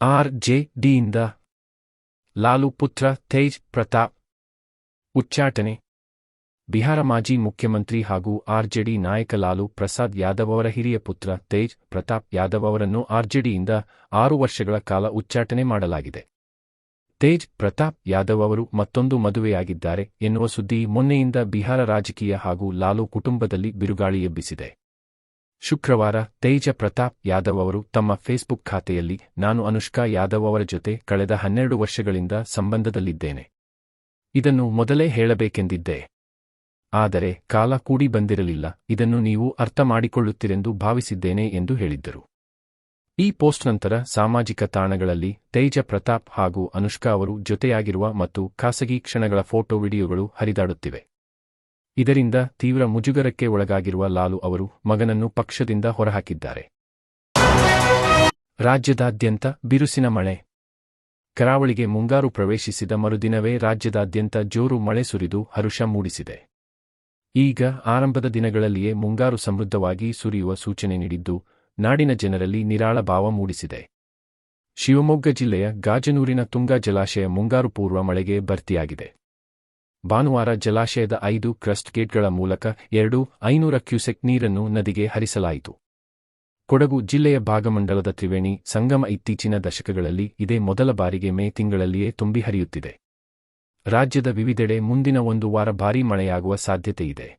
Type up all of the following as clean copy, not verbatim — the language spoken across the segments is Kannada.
ಆರ್.ಜೆ.ಡಿಯಿಂದ ಲಾಲು ಪುತ್ರ ತೇಜ್ ಪ್ರತಾಪ್ ಉಚ್ಚಾಟನೆ. ಬಿಹಾರ ಮಾಜಿ ಮುಖ್ಯಮಂತ್ರಿ ಹಾಗೂ ಆರ್.ಜೆ.ಡಿ ನಾಯಕ ಲಾಲು ಪ್ರಸಾದ್ ಯಾದವ್ ಅವರ ಹಿರಿಯ ಪುತ್ರ ತೇಜ್ ಪ್ರತಾಪ್ ಯಾದವ್ ಅವರನ್ನು ಆರ್.ಜೆ.ಡಿಯಿಂದ 6 ವರ್ಷಗಳ ಕಾಲ ಉಚ್ಚಾಟನೆ ಮಾಡಲಾಗಿದೆ. ತೇಜ್ ಪ್ರತಾಪ್ ಯಾದವ್ ಅವರು ಮತ್ತೊಂದು ಮದುವೆಯಾಗಿದ್ದಾರೆ ಎನ್ನುವ ಸುದ್ದಿ ಮೊನ್ನೆಯಿಂದ ಬಿಹಾರ ರಾಜಕೀಯ ಹಾಗೂ ಲಾಲು ಕುಟುಂಬದಲ್ಲಿ ಬಿರುಗಾಳಿ ಎಬ್ಬಿಸಿದೆ. ಶುಕ್ರವಾರ ತೇಜ ಪ್ರತಾಪ್ ಯಾದವ್ ಅವರು ತಮ್ಮ ಫೇಸ್ಬುಕ್ ಖಾತೆಯಲ್ಲಿ ನಾನು ಅನುಷ್ಕಾ ಯಾದವ್ ಅವರ ಜೊತೆ ಕಳೆದ 12 ವರ್ಷಗಳಿಂದ ಸಂಬಂಧದಲ್ಲಿದ್ದೇನೆ. ಇದನ್ನು ಮೊದಲೇ ಹೇಳಬೇಕೆಂದಿದ್ದೆ. ಆದರೆ ಕಾಲ ಕೂಡಿ ಬಂದಿರಲಿಲ್ಲ. ಇದನ್ನು ನೀವು ಅರ್ಥ ಮಾಡಿಕೊಳ್ಳುತ್ತೀರೆಂದು ಭಾವಿಸಿದ್ದೇನೆ ಎಂದು ಹೇಳಿದ್ದರು. ಈ ಪೋಸ್ಟ್ ನಂತರ ಸಾಮಾಜಿಕ ತಾಣಗಳಲ್ಲಿ ತೇಜ ಪ್ರತಾಪ್ ಹಾಗೂ ಅನುಷ್ಕಾ ಅವರು ಜೊತೆಯಾಗಿರುವ ಮತ್ತು ಖಾಸಗಿ ಕ್ಷಣಗಳ ಫೋಟೋ ವಿಡಿಯೋಗಳು ಹರಿದಾಡುತ್ತಿವೆ. ಇದರಿಂದ ತೀವ್ರ ಮುಜುಗರಕ್ಕೆ ಒಳಗಾಗಿರುವ ಲಾಲು ಅವರು ಮಗನನ್ನು ಪಕ್ಷದಿಂದ ಹೊರಹಾಕಿದ್ದಾರೆ. ರಾಜ್ಯದಾದ್ಯಂತ ಬಿರುಸಿನ ಮಳೆ. ಕರಾವಳಿಗೆ ಮುಂಗಾರು ಪ್ರವೇಶಿಸಿದ ಮರುದಿನವೇ ರಾಜ್ಯದಾದ್ಯಂತ ಜೋರು ಮಳೆ ಸುರಿದು ಹರುಷ ಮೂಡಿಸಿದೆ. ಈಗ ಆರಂಭದ ದಿನಗಳಲ್ಲಿಯೇ ಮುಂಗಾರು ಸಮೃದ್ಧವಾಗಿ ಸುರಿಯುವ ಸೂಚನೆ ನೀಡಿದ್ದು ನಾಡಿನ ಜನರಲ್ಲಿ ನಿರಾಳ ಭಾವ ಮೂಡಿಸಿದೆ. ಶಿವಮೊಗ್ಗ ಜಿಲ್ಲೆಯ ಗಾಜನೂರಿನ ತುಂಗಾ ಜಲಾಶಯ ಮುಂಗಾರು ಪೂರ್ವ ಮಳೆಗೆ ಭರ್ತಿಯಾಗಿದೆ. ಭಾನುವಾರ ಜಲಾಶಯದ 5 ಕ್ರಸ್ಟ್ ಗೇಟ್ಗಳ ಮೂಲಕ 500 ಕ್ಯೂಸೆಕ್ ನೀರನ್ನು ನದಿಗೆ ಹರಿಸಲಾಯಿತು. ಕೊಡಗು ಜಿಲ್ಲೆಯ ಭಾಗಮಂಡಲದ ತ್ರಿವೇಣಿ ಸಂಗಮ ಇತ್ತೀಚಿನ ದಶಕಗಳಲ್ಲಿ ಇದೇ ಮೊದಲ ಬಾರಿಗೆ ಮೇ ತಿಂಗಳಲ್ಲಿಯೇ ತುಂಬಿ ಹರಿಯುತ್ತಿದೆ. ರಾಜ್ಯದ ವಿವಿಧೆಡೆ ಮುಂದಿನ 1 ವಾರ ಭಾರೀ ಮಳೆಯಾಗುವ ಸಾಧ್ಯತೆಯಿದೆ.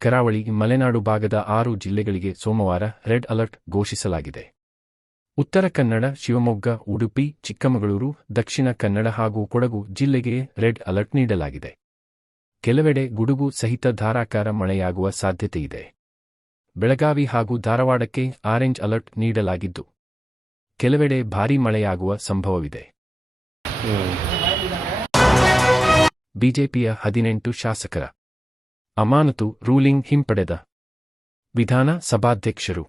ಕರಾವಳಿ ಮಲೆನಾಡು ಭಾಗದ 6 ಜಿಲ್ಲೆಗಳಿಗೆ ಸೋಮವಾರ ರೆಡ್ ಅಲರ್ಟ್ ಘೋಷಿಸಲಾಗಿದೆ. ಉತ್ತರ ಕನ್ನಡ, ಶಿವಮೊಗ್ಗ, ಉಡುಪಿ, ಚಿಕ್ಕಮಗಳೂರು, ದಕ್ಷಿಣ ಕನ್ನಡ ಹಾಗೂ ಕೊಡಗು ಜಿಲ್ಲೆಗೆ ರೆಡ್ ಅಲರ್ಟ್ ನೀಡಲಾಗಿದೆ. ಕೆಲವೆಡೆ ಗುಡುಗು ಸಹಿತ ಧಾರಾಕಾರ ಮಳೆಯಾಗುವ ಸಾಧ್ಯತೆಯಿದೆ. ಬೆಳಗಾವಿ ಹಾಗೂ ಧಾರವಾಡಕ್ಕೆ ಆರೆಂಜ್ ಅಲರ್ಟ್ ನೀಡಲಾಗಿದ್ದು ಕೆಲವೆಡೆ ಭಾರೀ ಮಳೆಯಾಗುವ ಸಂಭವವಿದೆ. ಬಿಜೆಪಿಯ 18 ಶಾಸಕರ ಅಮಾನತು ರೂಲಿಂಗ್ ಹಿಂಪಡೆದ ವಿಧಾನ ಸಭಾಧ್ಯಕ್ಷರು.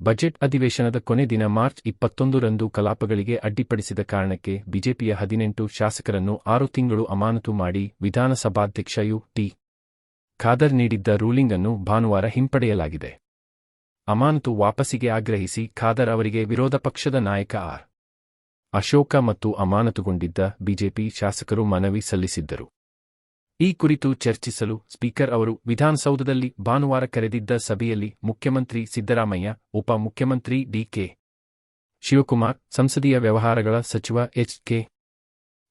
ಬಜೆಟ್ ಅಧಿವೇಶನದ ಕೊನೆ ದಿನ ಮಾರ್ಚ್ 21ರಂದು ಕಲಾಪಗಳಿಗೆ ಅಡ್ಡಿಪಡಿಸಿದ ಕಾರಣಕ್ಕೆ ಬಿಜೆಪಿಯ 18 ಶಾಸಕರನ್ನು 6 ತಿಂಗಳು ಅಮಾನತು ಮಾಡಿ ವಿಧಾನಸಭಾಧ್ಯಕ್ಷ ಯು.ಟಿ. ಖಾದರ್ ನೀಡಿದ್ದ ರೂಲಿಂಗ್ ಅನ್ನು ಭಾನುವಾರ ಹಿಂಪಡೆಯಲಾಗಿದೆ. ಅಮಾನತು ವಾಪಸಿಗೆ ಆಗ್ರಹಿಸಿ ಖಾದರ್ ಅವರಿಗೆ ವಿರೋಧ ಪಕ್ಷದ ನಾಯಕ ಆರ್. ಅಶೋಕ ಮತ್ತು ಅಮಾನತುಗೊಂಡಿದ್ದ ಬಿಜೆಪಿ ಶಾಸಕರು ಮನವಿ ಸಲ್ಲಿಸಿದ್ದರು. ಈ ಕುರಿತು ಚರ್ಚಿಸಲು ಸ್ಪೀಕರ್ ಅವರು ವಿಧಾನಸೌಧದಲ್ಲಿ ಭಾನುವಾರ ಕರೆದಿದ್ದ ಸಭೆಯಲ್ಲಿ ಮುಖ್ಯಮಂತ್ರಿ ಸಿದ್ದರಾಮಯ್ಯ, ಉಪಮುಖ್ಯಮಂತ್ರಿ ಡಿ.ಕೆ. ಶಿವಕುಮಾರ್, ಸಂಸದೀಯ ವ್ಯವಹಾರಗಳ ಸಚಿವ ಎಚ್.ಕೆ.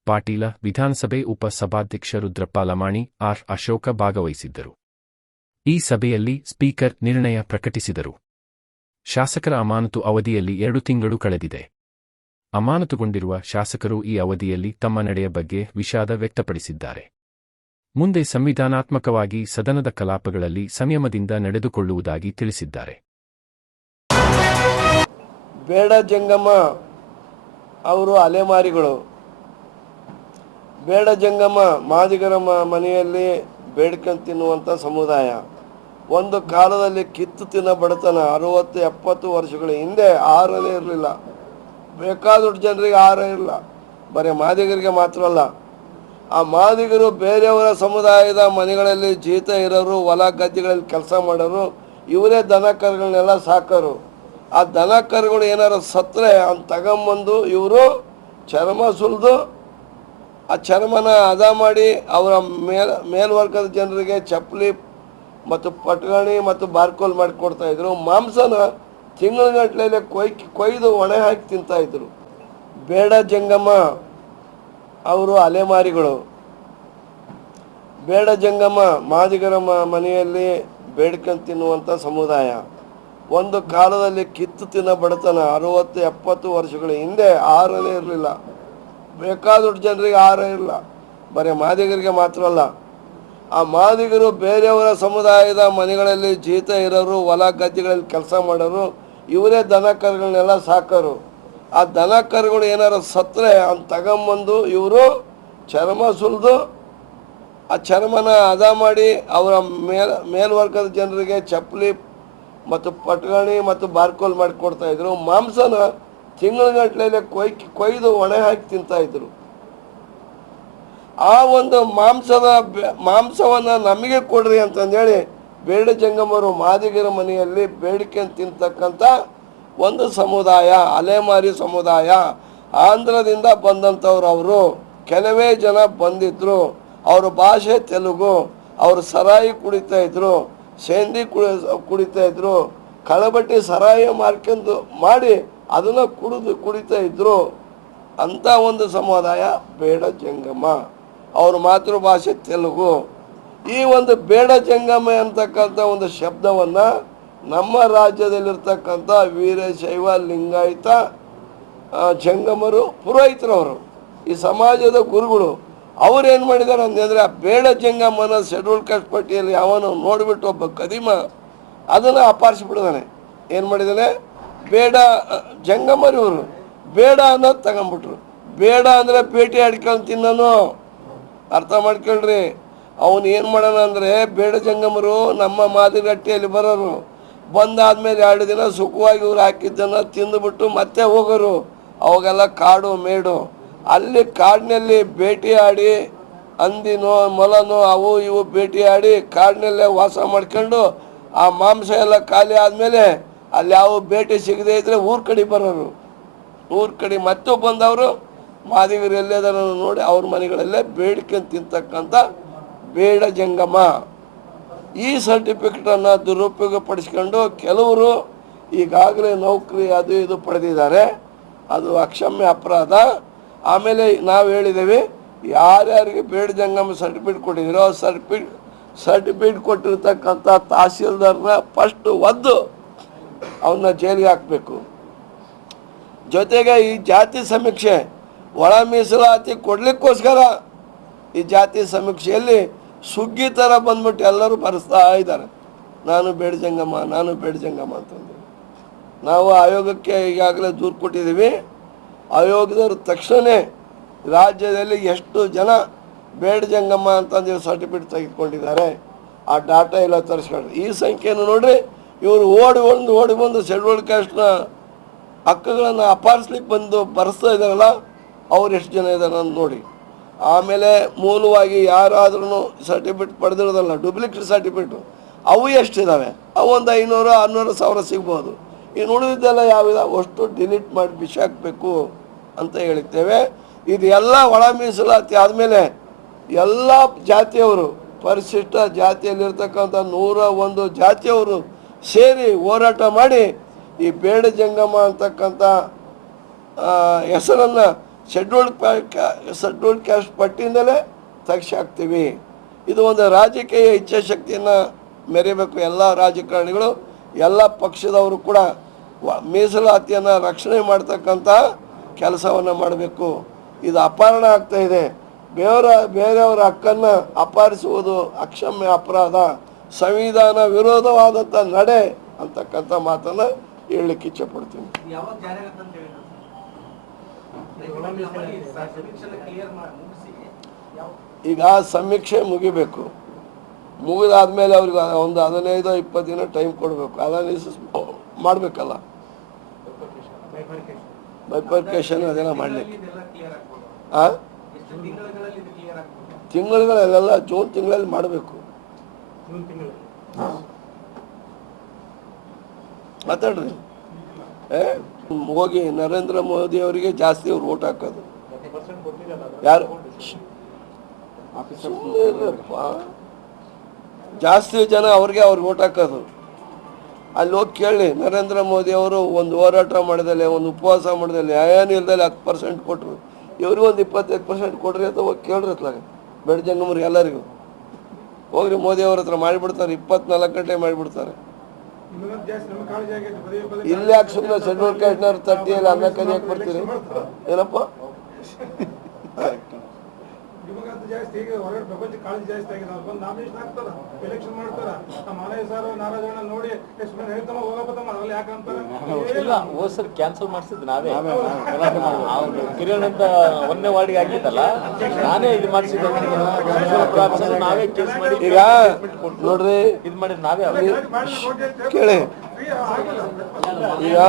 ಪಾಟೀಲ, ವಿಧಾನಸಭೆ ಉಪ ಸಭಾಧ್ಯಕ್ಷ ರುದ್ರಪ್ಪ ಲಮಾಣಿ, ಆರ್. ಅಶೋಕ ಭಾಗವಹಿಸಿದ್ದರು. ಈ ಸಭೆಯಲ್ಲಿ ಸ್ಪೀಕರ್ ನಿರ್ಣಯ ಪ್ರಕಟಿಸಿದರು. ಶಾಸಕರ ಅಮಾನತು ಅವಧಿಯಲ್ಲಿ 2 ತಿಂಗಳು ಕಳೆದಿದೆ. ಅಮಾನತುಗೊಂಡಿರುವ ಶಾಸಕರು ಈ ಅವಧಿಯಲ್ಲಿ ತಮ್ಮ ನಡೆಯ ಬಗ್ಗೆ ವಿಷಾದ ವ್ಯಕ್ತಪಡಿಸಿದ್ದಾರೆ. ಮುಂದೆ ಸಂವಿಧಾನಾತ್ಮಕವಾಗಿ ಸದನದ ಕಲಾಪಗಳಲ್ಲಿ ಸಂಯಮದಿಂದ ನಡೆದುಕೊಳ್ಳುವುದಾಗಿ ತಿಳಿಸಿದ್ದಾರೆ. ಬೇಡ ಜಂಗಮ್ಮ ಅವರು ಅಲೆಮಾರಿಗಳು. ಬೇಡ ಜಂಗಮ್ಮ ಮಾದಿಗರ ಮನೆಯಲ್ಲಿ ಬೇಡ್ಕೊಂಡು ತಿನ್ನುವಂಥ ಸಮುದಾಯ. ಒಂದು ಕಾಲದಲ್ಲಿ ಕಿತ್ತು ತಿನ್ನ ಬಡತನ 60-70 ವರ್ಷಗಳ ಹಿಂದೆ ಆಹಾರನೇ ಇರಲಿಲ್ಲ. ಬೇಕಾದಷ್ಟು ಜನರಿಗೆ ಆಹಾರ ಇರಲಿಲ್ಲ. ಬರೀ ಮಾದಿಗರಿಗೆ ಮಾತ್ರ ಅಲ್ಲ, ಆ ಮಾದಿಗರು ಬೇರೆಯವರ ಸಮುದಾಯದ ಮನೆಗಳಲ್ಲಿ ಜೀತ ಇರೋರು, ಹೊಲ ಗದ್ದೆಗಳಲ್ಲಿ ಕೆಲಸ ಮಾಡೋರು, ಇವರೇ ದನ ಕರುಗಳನ್ನೆಲ್ಲ ಸಾಕೋರು. ಆ ದನ ಕರುಗಳು ಏನಾರು ಸತ್ತರೆ ಅಂತ ತಗೊಂಬಂದು ಇವರು ಚರ್ಮ ಸುಲಿದು ಆ ಚರ್ಮನ ಹದ ಮಾಡಿ ಅವರ ಮೇಲ್ವರ್ಗದ ಜನರಿಗೆ ಚಪ್ಪಲಿ ಮತ್ತು ಪಟ್ಗಣಿ ಮತ್ತು ಬಾರ್ಕೋಲ್ ಮಾಡಿಕೊಡ್ತಾಯಿದ್ರು. ಮಾಂಸನ ತಿಂಗಳಗಟ್ಟಲೆ ಕೊಯ್ದು ಒಣೆ ಹಾಕಿ ತಿಂತಾಯಿದ್ರು. ಬೇಡ ಜಂಗಮ್ಮ ಅವರು ಅಲೆಮಾರಿಗಳು. ಬೇಡ ಜಂಗಮ್ಮ ಮಾದಿಗರ ಮನೆಯಲ್ಲಿ ಬೇಡ್ಕೊಂಡು ತಿನ್ನುವಂಥ ಸಮುದಾಯ. ಒಂದು ಕಾಲದಲ್ಲಿ ಕಿತ್ತು ತಿನ್ನ ಬಡತನ 60-70 ವರ್ಷಗಳ ಹಿಂದೆ ಆಹಾರನೇ ಇರಲಿಲ್ಲ. ಬೇಕಾದಷ್ಟು ಜನರಿಗೆ ಆಹಾರ ಇರಲಿಲ್ಲ. ಬರೀ ಮಾದಿಗರಿಗೆ ಮಾತ್ರ ಅಲ್ಲ, ಆ ಮಾದಿಗರು ಬೇರೆಯವರ ಸಮುದಾಯದ ಮನೆಗಳಲ್ಲಿ ಜೀತ ಇರೋರು, ಹೊಲ ಗದ್ದೆಗಳಲ್ಲಿ ಕೆಲಸ ಮಾಡೋರು, ಇವರೇ ದನ ಕರುಗಳನ್ನೆಲ್ಲ ಸಾಕೋರು. ಆ ದನ ಕರುಗಳು ಏನಾರು ಸತ್ತರೆ ಅಂತ ತಗೊಂಬಂದು ಇವರು ಚರ್ಮ ಸುಲಿದು ಆ ಚರ್ಮನ ಹದ ಮಾಡಿ ಅವರ ಮೇಲ್ವರ್ಗದ ಜನರಿಗೆ ಚಪ್ಪಲಿ ಮತ್ತು ಪಟ್ಗಣಿ ಮತ್ತು ಬಾರ್ಕೋಲ್ ಮಾಡಿಕೊಡ್ತಾಯಿದ್ರು. ಮಾಂಸನ ತಿಂಗಳಗಟ್ಟಲೆ ಕೊಯ್ದು ಒಣೆ ಹಾಕಿ ತಿಂತಾಯಿದ್ರು. ಆ ಒಂದು ಮಾಂಸವನ್ನು ನಮಗೆ ಕೊಡ್ರಿ ಅಂತಂದೇಳಿ ಬೇಡ ಜಂಗಮರು ಮಾದಿಗರ ಮನೆಯಲ್ಲಿ ಬೇಡಿಕೆ ತಿಂತಕ್ಕಂಥ ಒಂದು ಸಮುದಾಯ, ಅಲೆಮಾರಿ ಸಮುದಾಯ, ಆಂಧ್ರದಿಂದ ಬಂದಂಥವ್ರು. ಅವರು ಕೆಲವೇ ಜನ ಬಂದಿದ್ರು. ಅವ್ರ ಭಾಷೆ ತೆಲುಗು. ಅವರು ಸರಾಯಿ ಕುಡಿತಾ ಇದ್ರು, ಸೇಂದಿ ಕುಡಿತಾ ಇದ್ರು, ಕಳಬಟ್ಟಿ ಸರಾಯಿ ಮಾಡಿ ಅದನ್ನು ಕುಡಿತಾ ಇದ್ರು. ಅಂಥ ಒಂದು ಸಮುದಾಯ ಬೇಡ ಜಂಗಮ. ಅವ್ರ ಮಾತೃಭಾಷೆ ತೆಲುಗು. ಈ ಒಂದು ಬೇಡ ಜಂಗಮ ಅಂತಕ್ಕಂಥ ಒಂದು ಶಬ್ದವನ್ನು ನಮ್ಮ ರಾಜ್ಯದಲ್ಲಿರ್ತಕ್ಕಂಥ ವೀರಶೈವ ಲಿಂಗಾಯತ ಜಂಗಮರು, ಪುರೋಹಿತರವರು, ಈ ಸಮಾಜದ ಗುರುಗಳು ಅವ್ರೇನು ಮಾಡಿದ್ದಾರೆ ಅಂತಂದರೆ, ಆ ಬೇಡ ಜಂಗಮನ ಶೆಡ್ಯೂಲ್ ಕಾಸ್ಟ್ ಪಟ್ಟಿಯಲ್ಲಿ ಅವನು ನೋಡಿಬಿಟ್ಟು ಒಬ್ಬ ಕದಿಮ ಅದನ್ನು ಅಪಾರಿಸಿಬಿಡಿದಾನೆ. ಏನು ಮಾಡಿದಾನೆ? ಬೇಡ ಜಂಗಮರು ಇವರು ಬೇಡ ಅನ್ನೋದು ತಗೊಂಡ್ಬಿಟ್ರು. ಬೇಡ ಅಂದರೆ ಪೇಟೆ ಆಡ್ಕೊಂಡು ತಿನ್ನೋನು. ಅರ್ಥ ಮಾಡ್ಕೊಳ್ರಿ. ಅವನು ಏನು ಮಾಡೋಣ ಅಂದರೆ, ಬೇಡ ಜಂಗಮರು ನಮ್ಮ ಮಾದಿಗಟ್ಟಿಯಲ್ಲಿ ಬರೋರು, ಬಂದಾದ್ಮೇಲೆ 2 ದಿನ ಸುಖವಾಗಿ ಇವ್ರು ಹಾಕಿದ್ದನ್ನು ತಿಂದುಬಿಟ್ಟು ಮತ್ತೆ ಹೋಗೋರು. ಅವಾಗೆಲ್ಲ ಕಾಡು ಮೇಡು, ಅಲ್ಲಿ ಕಾಡಿನಲ್ಲಿ ಬೇಟೆಯಾಡಿ ಹಂದಿನೋ ಮೊಲನೋ ಅವು ಇವು ಬೇಟೆಯಾಡಿ ಕಾಡಿನಲ್ಲೇ ವಾಸ ಮಾಡ್ಕೊಂಡು ಆ ಮಾಂಸ ಎಲ್ಲ ಖಾಲಿ ಆದಮೇಲೆ ಅಲ್ಲಿ ಯಾವ ಬೇಟೆ ಸಿಗದೆ ಇದ್ರೆ ಊರ ಕಡೆ ಬರೋರು. ಊರ ಕಡೆ ಮತ್ತೆ ಬಂದವರು ಮಾದಿಗರು ಎಲ್ಲೇದಾರ ನೋಡಿ ಅವ್ರ ಮನೆಗಳಲ್ಲೇ ಬೇಡ್ಕೊಂಡು ತಿಂತಕ್ಕಂಥ ಬೇಡ ಜಂಗಮ. ಈ ಸರ್ಟಿಫಿಕೇಟನ್ನು ದುರುಪಯೋಗ ಪಡಿಸ್ಕೊಂಡು ಕೆಲವರು ಈಗಾಗಲೇ ನೌಕರಿ ಅದು ಇದು ಪಡೆದಿದ್ದಾರೆ. ಅದು ಅಕ್ಷಮ್ಯ ಅಪರಾಧ. ಆಮೇಲೆ ನಾವು ಹೇಳಿದ್ದೇವೆ, ಯಾರ್ಯಾರಿಗೆ ಬೇಡ ಜಂಗಮ ಸರ್ಟಿಫಿಕೇಟ್ ಕೊಟ್ಟಿದ್ದೀರೋ ಸರ್ಟಿಫಿಕೇಟ್ ಕೊಟ್ಟಿರ್ತಕ್ಕಂಥ ತಹಸೀಲ್ದಾರ್ನ ಫಸ್ಟ್ ಒದ್ದು ಅವನ್ನ ಜೈಲಿಗೆ ಹಾಕಬೇಕು. ಜೊತೆಗೆ ಈ ಜಾತಿ ಸಮೀಕ್ಷೆ ಒಳ ಮೀಸಲಾತಿ ಕೊಡ್ಲಿಕ್ಕೋಸ್ಕರ ಈ ಜಾತಿ ಸಮೀಕ್ಷೆಯಲ್ಲಿ ಸುಗ್ಗಿ ಥರ ಬಂದ್ಬಿಟ್ಟು ಎಲ್ಲರೂ ಬರೆಸ್ತಾ ಇದ್ದಾರೆ, ನಾನು ಬೇಡ ಜಂಗಮ, ನಾನು ಬೇಡ ಜಂಗಮ ಅಂತಂದು. ನಾವು ಆಯೋಗಕ್ಕೆ ಈಗಾಗಲೇ ದೂರು ಕೊಟ್ಟಿದ್ದೀವಿ. ಆಯೋಗದವರು ತಕ್ಷಣ ರಾಜ್ಯದಲ್ಲಿ ಎಷ್ಟು ಜನ ಬೇಡ ಜಂಗಮ ಅಂತಂದು ಸರ್ಟಿಫಿಕೇಟ್ ತೆಗೆದುಕೊಂಡಿದ್ದಾರೆ ಆ ಡಾಟಾ ಎಲ್ಲ ತರಿಸ್ಕೊಂಡ್ರೆ ಈ ಸಂಖ್ಯೆಯನ್ನು ನೋಡ್ರಿ. ಇವರು ಓಡಿ ಬಂದು ಶೆಡ್ಯೂಲ್ಡ್ ಕಾಸ್ಟ್ನ ಹಕ್ಕುಗಳನ್ನು ಅಪಾರಿಸ್ಲಿಕ್ಕೆ ಬಂದು ಬರೆಸ್ತಾ ಇದ್ದಾರಲ್ಲ, ಅವ್ರು ಎಷ್ಟು ಜನ ಇದ್ದಾರೆ ಅಂತ ನೋಡಿ. ಆಮೇಲೆ ಮೂಲವಾಗಿ ಯಾರಾದ್ರೂ ಸರ್ಟಿಫಿಕೇಟ್ ಪಡೆದಿರೋದಲ್ಲ, ಡೂಪ್ಲಿಕೇಟ್ ಸರ್ಟಿಫಿಕೇಟು ಅವು ಎಷ್ಟಿದ್ದಾವೆ? ಅವು ಒಂದು 500, 600, 1000 ಸಿಗ್ಬೋದು. ಇನ್ನು ಉಳಿದಿದ್ದೆಲ್ಲ ಯಾವಿದೆ ಅಷ್ಟು ಡಿಲೀಟ್ ಮಾಡಿ ಬಿಸಾಕಬೇಕು ಅಂತ ಹೇಳಿದ್ದೇವೆ. ಇದು ಎಲ್ಲ ಒಳ ಮೀಸಲಾತಿ ಆದಮೇಲೆ ಎಲ್ಲ ಜಾತಿಯವರು, ಪರಿಶಿಷ್ಟ ಜಾತಿಯಲ್ಲಿರ್ತಕ್ಕಂಥ 101 ಜಾತಿಯವರು ಸೇರಿ ಹೋರಾಟ ಮಾಡಿ ಈ ಬೇಡ ಜಂಗಮ ಅಂತಕ್ಕಂಥ ಹೆಸರನ್ನು ಶೆಡ್ಯೂಲ್ಡ್ ಕ್ಯಾಸ್ಟ್ ಪಟ್ಟಿಯಿಂದಲೇ ತೆಗೆಸಾಕ್ತೀವಿ. ಇದು ಒಂದು ರಾಜಕೀಯ ಇಚ್ಛಾಶಕ್ತಿಯನ್ನು ಮೆರಿಬೇಕು. ಎಲ್ಲ ರಾಜಕಾರಣಿಗಳು, ಎಲ್ಲ ಪಕ್ಷದವರು ಕೂಡ ಮೀಸಲಾತಿಯನ್ನು ರಕ್ಷಣೆ ಮಾಡ್ತಕ್ಕಂಥ ಕೆಲಸವನ್ನು ಮಾಡಬೇಕು. ಇದು ಅಪಹರಣ ಆಗ್ತಾ ಇದೆ. ಬೇರೆಯವರ ಹಕ್ಕನ್ನು ಅಪಹರಿಸುವುದು ಅಕ್ಷಮ್ಯ ಅಪರಾಧ, ಸಂವಿಧಾನ ವಿರೋಧವಾದಂಥ ನಡೆ ಅಂತಕ್ಕಂಥ ಮಾತನ್ನು ಹೇಳಲಿಕ್ಕೆ ಇಚ್ಛೆ ಪಡ್ತೀನಿ. ಈಗ ಸಮೀಕ್ಷೆ ಮುಗಿಬೇಕು. ಮುಗಿದಾದ್ಮೇಲೆ ಅವ್ರಿಗೆ ಒಂದು 15-20 ದಿನ ಟೈಮ್ ಕೊಡಬೇಕು. ಅನಾಲಿಸಿಸ್ ಮಾಡಬೇಕಲ್ಲ, ಬೈಫರ್ಕೇಶನ್ ಅದೆಲ್ಲ ಮಾಡಲಿಕ್ಕೆ. ತಿಂಗಳುಗಳಲ್ಲೆಲ್ಲ ಜೂನ್ ತಿಂಗಳಲ್ಲಿ ಮಾಡಬೇಕು. ಮಾತಾಡ್ರಿ. ಹೋಗಿ ನರೇಂದ್ರ ಮೋದಿ ಅವರಿಗೆ ಜಾಸ್ತಿ ಅವ್ರು ಓಟ್ ಹಾಕೋದು. ಯಾರು ಜಾಸ್ತಿ ಜನ ಅವ್ರಿಗೆ ಓಟ್ ಹಾಕೋದು. ಅಲ್ಲಿ ಹೋಗಿ ಕೇಳಿ, ನರೇಂದ್ರ ಮೋದಿ ಅವರು ಒಂದು ಹೋರಾಟ ಮಾಡಿದಲ್ಲಿ, ಒಂದು ಉಪವಾಸ ಮಾಡಿದಲ್ಲಿ, ಏನು ಇಲ್ದಲ್ಲಿ 10% ಕೊಟ್ಟರು. ಇವ್ರಿಗೂ ಒಂದು 25% ಕೊಡ್ರಿ ಅಂತ ಹೋಗಿ ಕೇಳ್ರಿ. ಅತ್ಲಾಗ ಬೇಡ ಜಂಗಮರು ಎಲ್ಲರಿಗೂ ಹೋಗ್ರಿ, ಮೋದಿ ಅವ್ರ ಹತ್ರ ಮಾಡಿಬಿಡ್ತಾರೆ. 24 ಗಂಟೆ ಮಾಡಿಬಿಡ್ತಾರೆ. ಇಲ್ಲಿ ಯಾಕೆ ಸುಮ್ಮನೆ ಶೆಡ್ಯೂಲ್ ಕ್ಯಾಸ್ಟ್ನವ್ರು ತಟ್ಟಿಯಲ್ಲಿ ಅನ್ನ ಕಲಿಯಕ್ಕೆ ಬರ್ತೀರಿ? ಏನಪ್ಪ ಜಾಸ್ತಿ ಈಗ ಹೊರಗಡೆ ಪ್ರಪಂಚ ಕಾಳಜಿ ಜಾಸ್ತಿ ಆಗಿದೆ. ಅವ್ರು ಬಂದು ನಾಮಿನೇಷನ್ ಹಾಕ್ತಾರ, ಎಲೆಕ್ಷನ್ ಮಾಡ್ತಾರ. ಮಾನವ ಸಾರು ನಾರಾಯಣ ನೋಡಿ ಸುಮ್ಮನೆ ಹೇಳ್ತಾವ ಹೋಗಪ್ಪತ್ತಮ್ಮ ಅದ್ರಲ್ಲಿ ಯಾಕಂತಾರೆ. ಇಲ್ಲ, ಹೋದ್ ಸರ್ ಕ್ಯಾನ್ಸಲ್ ಮಾಡಿಸಿದ್ ನಾವೇ. ಕಿರಣ್ ಅಂತ 1ನೇ ವಾರ್ಡ್ಗೆ ಆಗಿತ್ತಲ್ಲ, ನಾನೇ ಇದು ಮಾಡಿಸಿದ್ದೆ. ನಾವೇ ಕೇಸ್ ಮಾಡಿ ಈಗ ನೋಡ್ರಿ ಇದು ಮಾಡಿದ್ ನಾವೇ. ಕೇಳಿ, ಈಗ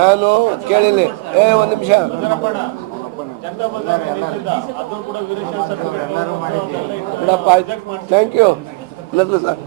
ನಾನು ಕೇಳಿಲಿ, ಒಂದು ನಿಮಿಷ. ಬಿಡಪ್ಪ, ಆಯ್ತು, ಥ್ಯಾಂಕ್ ಯು. ಸರ್